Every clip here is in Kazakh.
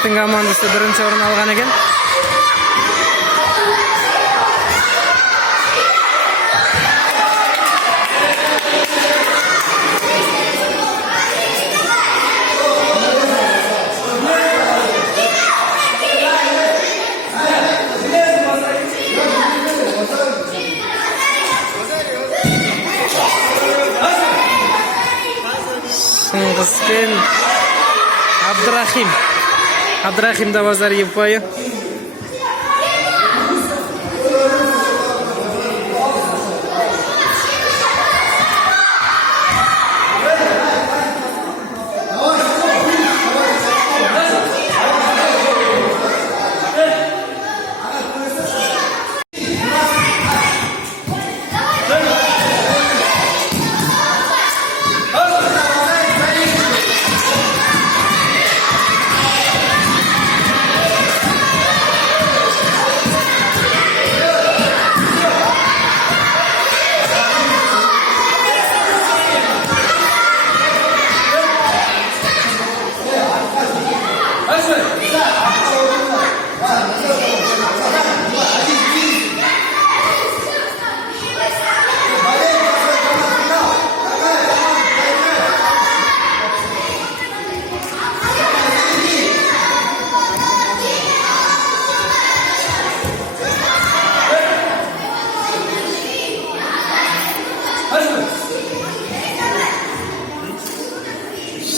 Ақтың командасы бірінші орын алған екен. Шыңғыс пен Абдрахим да базар ұпайы.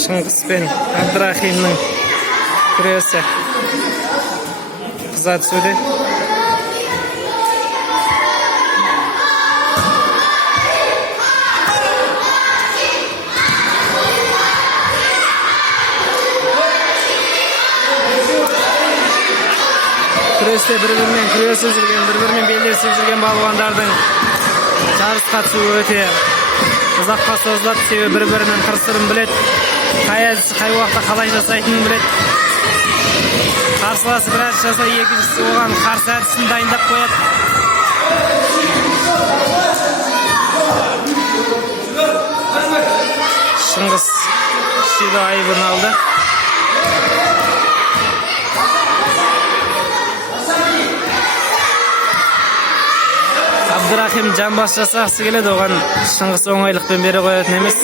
Шыңғыс пен Абдрахимнің күресі қыза түсуде. Күресте бір-бірімен күресіп жүрген, бір-бірімен белдесіп жүрген балуандардың жарысқа түсуі өте ұзаққа созылады. Себебі бір-бірінің қыр-сырын біледі, қай әдісі қай уақытта қалай жасайтынын біледі. Қарсыласы бір әдіс жасай, екіншісі оған қарсы әдісін дайындап қояды. Шыңғыс Шиdo айыбын алды. Абдрахим жамбас жасағысы келеді, оған Шыңғыс оңайлықпен бере қоятын емес.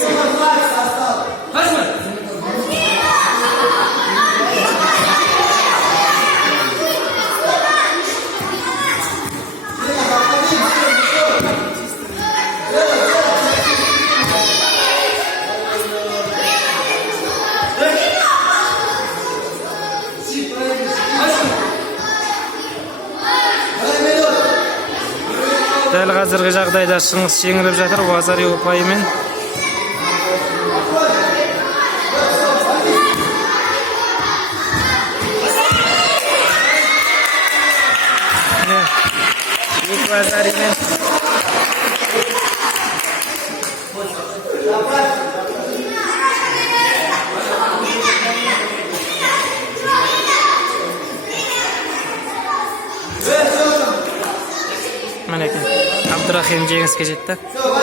Дәл қазіргі жағдайда Шыңғыс жеңіліп жатыр Вазари ұпайымен. Вазаримен Абдрахим жеңіске жетті.